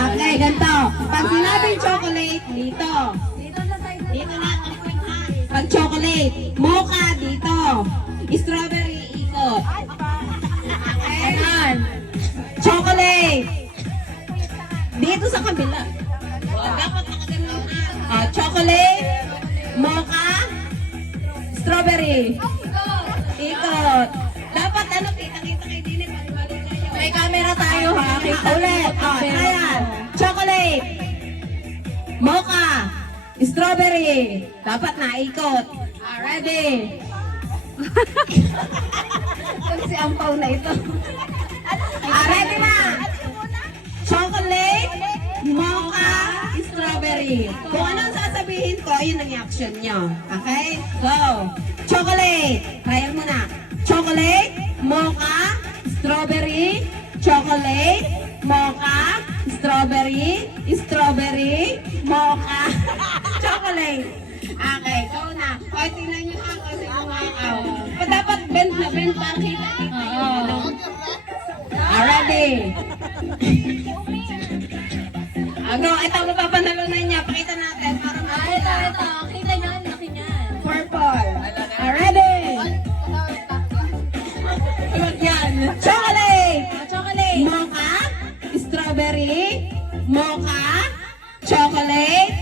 Okay, ganito. Pag sinabing chocolate, dito. Dito na. Pag chocolate, mocha, dito. Strawberry, ikot. Ayan. Chocolate. Dito sa kabila. Dapat nakaganon. Chocolate, mocha, strawberry. Ikot. Dapat ano, kita-kita kayo din. May camera tayo ha. Kita ulit. Ayan. Chocolate, mocha, strawberry. Dapat naikot. Ready? Si Ampaw na ito. Ready na? Chocolate, mocha, strawberry. Kung anong sasabihin ko, yun ang action nyo. Okay? Go! Chocolate. Trial mo na. Chocolate, mocha, strawberry, chocolate, mocha, strawberry, strawberry, mocha, chocolate. Okay, go na. O, tingnan nyo ha kasi kumakaw. Dapat bend na bend para kita. Ready? Go, ito mapapanalo na niya. Pakita natin para makita. Ito. Kita nyo, ang laki niyan. Purple. Ready? Yan. Chocolate. Chocolate. Mocha, strawberry, mocha, chocolate,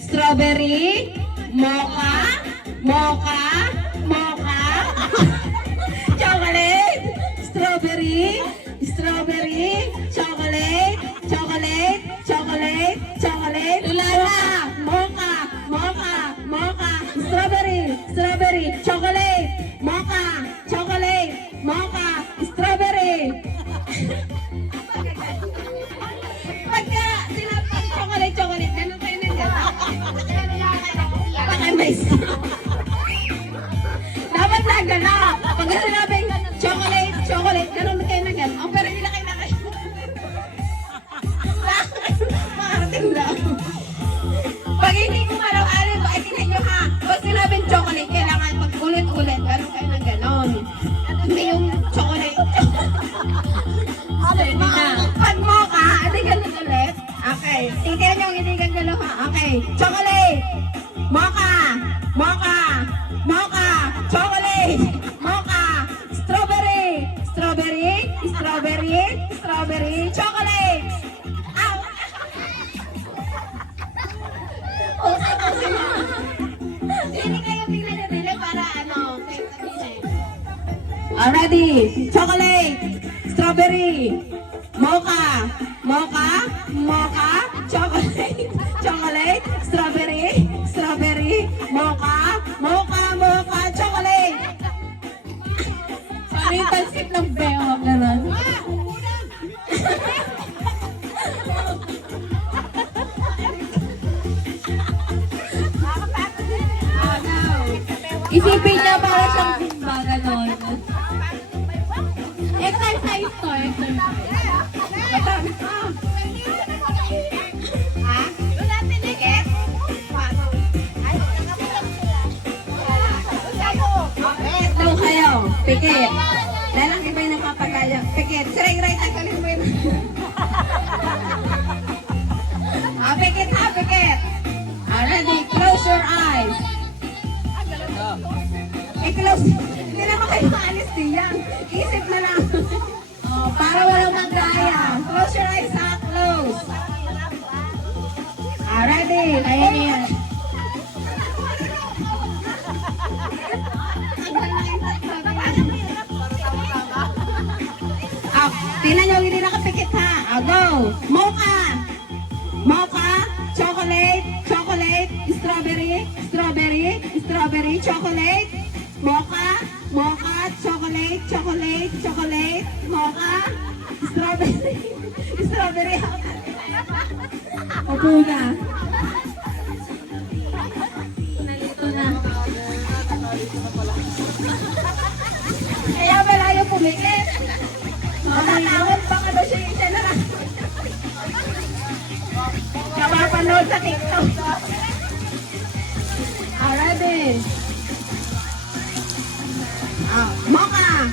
strawberry, mocha, mocha, mocha, chocolate, strawberry, strawberry, chocolate, chocolate, chocolate, chocolate, mocha, mocha, mocha, strawberry, strawberry, chocolate, mocha, chocolate, mocha, strawberry. Pagka sinabing chocolate, chocolate, ganun kayo na dyan. Baka may dapat na gano'n. Pagka sinabing chocolate, chocolate, ganun kayo na gano'n. Oh, pero hindi na kayo na kayo. Makarating lang. Pag hindi ko malaw-alin, ay tingnan nyo ha. Pag sinabing chocolate, kailangan pag ulit-ulit, ganun kayo na gano'n. Hindi yung chocolate. Pag mocha, hindi ganun ulit. Okay. Tingnan nyo, hindi ganun ha. Okay. Chocolate. Mocha. Mocha. Mocha. Chocolate. Mocha. Strawberry. Strawberry. Strawberry. Strawberry. Chocolate. Ow. Okay kasi na. Hindi kayo tingnan nyo nila para ano. Ready? Chocolate. Strawberry. Mocha. Mocha. Mocha. Chocolate. Chocolate. Strawberry. Strawberry. Mocha. Mocha. Mocha. Chocolate. Paano yung pansit ng beo? Ganon. Isipin niya para siyang zumba, ganon. Exercise to, exercise. Daw kayo. Pikit. Dahil ang iba yung napapagaya. Pikit. Siring right ang kalim mo yun. Pikit ha, pikit. Ready? Close your eyes. Close. Hindi naman kayo maalis diyan. Isip na lang. Para walang magaya. Close your eyes ha. Close. Ready? Kaya niyo yan. Tingnan nyo, hindi nakapikit ha. Go! Mocha! Mocha! Chocolate! Chocolate! Strawberry! Strawberry! Strawberry! Chocolate! Mocha! Mocha! Chocolate! Chocolate! Chocolate! Mocha! Strawberry! Strawberry! Opo na. Nalito na. Kaya malayo pumikit. Matatawad baka daw siya na lang. Kapapanood sa TikTok. Ready? Mocha!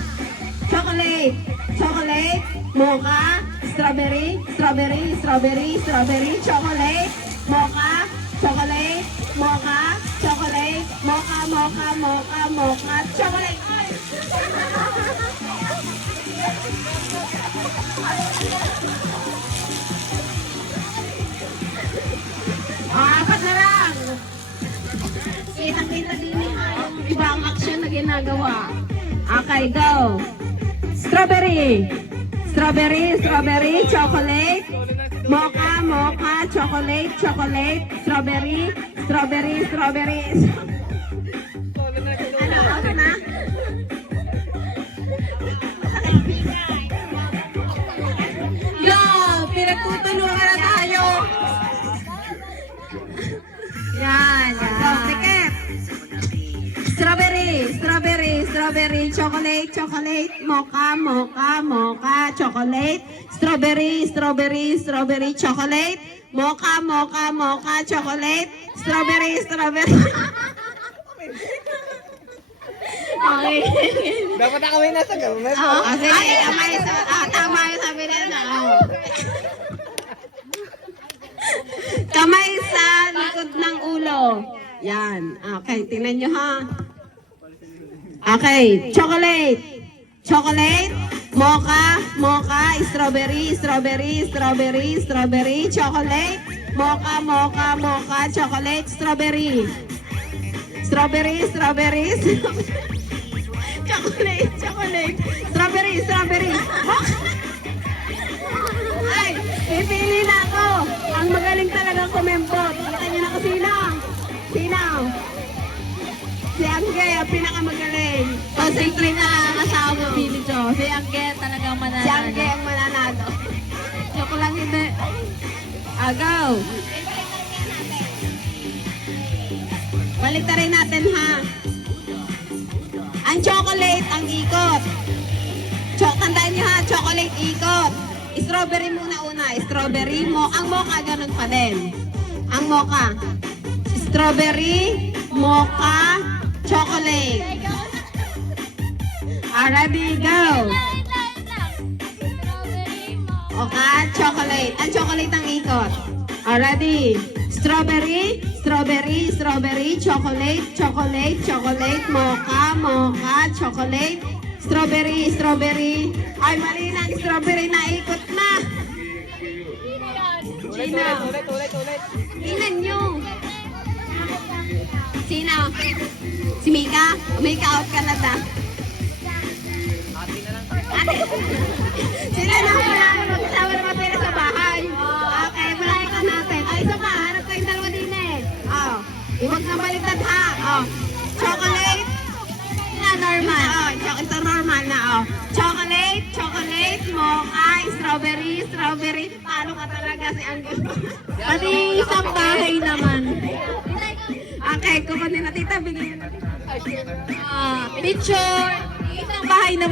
Chocolate! Chocolate! Mocha! strawberry, strawberry, strawberry, strawberry, chocolate, mocha, chocolate, mocha, chocolate, mocha, mocha, mocha, mocha, chocolate. Apat na lang. Kita-kita din yung ibang action na ginagawa. Okay, go. Strawberry. Strawberry, strawberry, chocolate. Mocha, mocha, chocolate, chocolate. Strawberry, strawberry, strawberry. Ano, okay na? Yo, pinagtutulungan na tayo. Yan, go, ticket. Strawberry, strawberry, strawberry, chocolate, chocolate, mocha, mocha, mocha, chocolate, strawberry, strawberry, strawberry, chocolate, mocha, mocha, mocha, chocolate, strawberry, strawberry. Okay. Dapat ako may nasa government. Oo, sige, tama yung sabi nila. Oo. Kamay sa likod ng ulo. Yan. Okay, tingnan nyo ha. Okay, chocolate. Chocolate. Mocha. Mocha. Strawberry. Strawberry. Strawberry. Strawberry. Chocolate. Mocha. Mocha. Mocha. Chocolate. Strawberry. Strawberry. Strawberry. Chocolate. Chocolate. Strawberry. Strawberry. Mocha. Ay, pipili na ako. Ang magaling talagang kumembot. Kita niyo na kung sino. Sino? Si Angge, ang pinakamagaling. Concentrate na ang asawa mo, Billy Jo. Si Angge talagang mananalo. Si Angge ang mananalo. Joke lang hindi. Go. Balik na rin natin ha. Ang chocolate, ang ikot. Tandaan nyo ha, chocolate ikot. Strawberry muna una. Strawberry, ang mocha ganun pa din. Ang mocha. Strawberry, mocha, chocolate. Already, go. Okay, chocolate. Ang chocolate ang ikot. Already. Strawberry, strawberry, strawberry, chocolate, chocolate, chocolate, mocha, mocha, chocolate, strawberry, strawberry. Ay, mali na ang strawberry na ikot na. Sino? Ulit. Tingnan nyo. Sino? Si Mika? Mika out ka na ta. Sila na wala mag-asawa na matira sa bahay. Okay, balikan natin. Ay, isa pa. Harap kayong dalawa din eh. Oh. Huwag na baliktad ha. Oh. Chocolate. Na normal. Oh, ito normal na. Oh. Chocolate, chocolate, mocha, strawberry, strawberry. Paano ka talaga si Angel? Pati isang bahay naman. Okay, kukunin na tita. Bigyan na. Picture. Isang bahay naman.